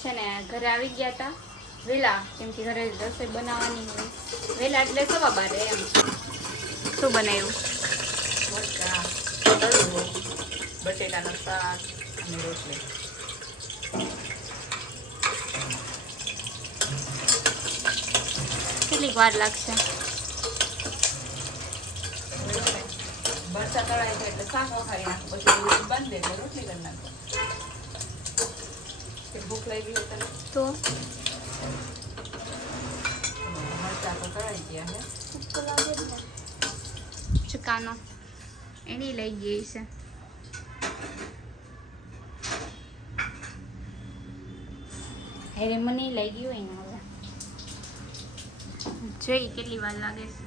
છે ને ઘરે આવી ગયા હતા વેલા, કેમ કે ઘરે રસોઈ બનાવવાની હોય વેલા એટલે 12:15 એમ. શું બનાવ્યું? બટેટાનું શાક અને રોટલી. કેટલીક વાર લાગશે? મરચાં તળાય છે એટલે શાક વઘારી નાખો, પછી બંધ દે એટલે રોટલી કરી નાખો. ભૂખ લાગી હોય તો મરચાં તો તળાઈ ગયા છે. ચકાનો એની લઈ ગઈ છે. હેરે મને લઈ ગયું હોય ને, હવે જોઈ કેટલી વાર લાગે છે.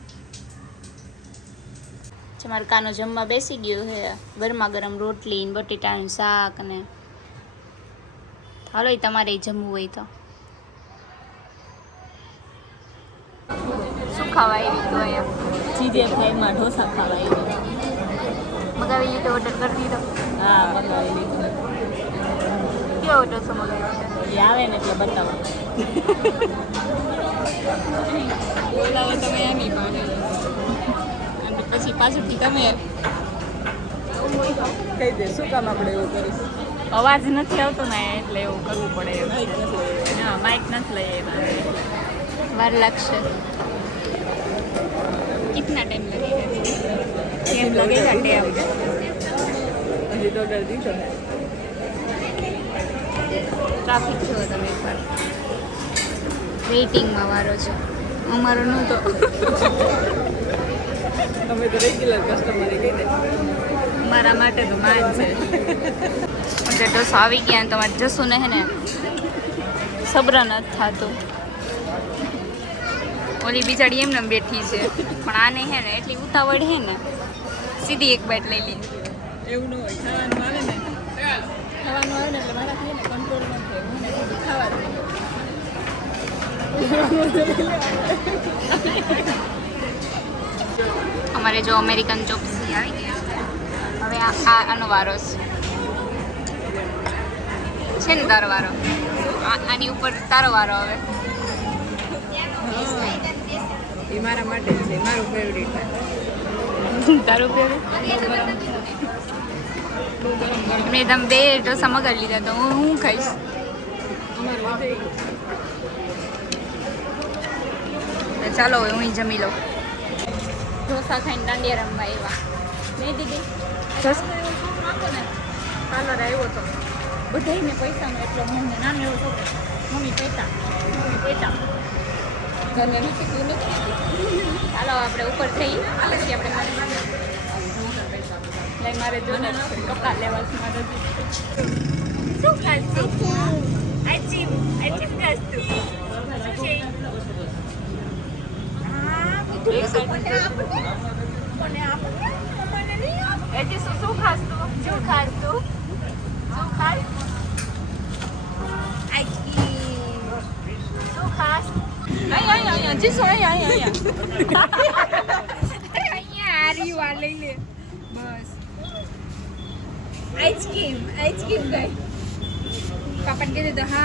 મારું કાનો જમવા બેસી ગયો છે. ગરમા ગરમ રોટલી ને બટેટાનું શાક ને. હાલો તમારે જમવું હોય તો. શું ખાવા આવી તો અહીંયા? CJ5 ઢોસા ખાવા આવ્યા. મગાવી લીધો, ઓર્ડર કરી દીધો? હા, મગાવી લીધું. કેવો ઢોસો મગાવ્યો છે? એ આવે ને એટલે બતાવો. બોલાવો તમે એની પાડે અને પછી પાછળથી તમે કહી દે શું કામ આપણે એવું કરીશું. અવાજ નથી આવતો ને એટલે એવું કરવું પડે. હા, માઇક નથી લઈ આવ્યા. વાર લાગશે. कितना टाइम लगेगा? टाइम लगेगा टाइम. હજી તો ઓર્ડર દીધો ને. ટ્રાફિક છો તમે એકવાર વેઇટિંગમાં વારો છો. અમારો નહોતો. અમે તો રેગ્યુલર કસ્ટમરે કહી દે. મારા માટે તો માં જ છે. એટલે ઢોસો આવી ગયા ને તમારે જશું ને હે ને સબ્ર નથી થતું. ઓલી બિચારી એમને બેઠી છે પણ આને હે ને એટલી ઉતાવળ હે ને સીધી એક બાઈટ લઈ લીધી. એવું ન હોય, ખાવાનું આવે ને એટલે મારાથી એને કંટ્રોલ ન થાય. મને સીધું ખાવા દે. અમારે જો અમેરિકન ચોપ્સી આવી ગયા છે. હવે આનો વારો છે ને તારો વારો. આની ઉપર તારો વારો હવે. એ મારા માટે જ છે, મારું ફેવરિટ. તારું ફેવરિટ? મેં તમે 2 ઢોસા મગાવી લીધા તો હું ખાઈશ. ચાલો હવે હું જમી લઉં. ઢોસા ખાઈને દાંડિયા રમવા આવ્યા. નહીં દીદી પાર્લર આવ્યો હતો. બધાને પૈસાનો એટલો મને નાનો એવો છોકરો. મમ્મી પૈસા ઘરને નથી તું નથી. ચાલો આપણે ઉપર થઈ પછી આપણે લઈ મારે જો ને કપડાં લેવા છે મારે. શું ખાશું? આઈસ્ક્રીમ ખાશું. શું ખાસ તું? આઈસ્ક્રીમ. શું ખાસ? અહીંયા જીસો અહીંયા અહીંયા આર્યું આ લઈ લે બસ. આઈસ્ક્રીમ ગઈ. પાપાને કીધું તો હા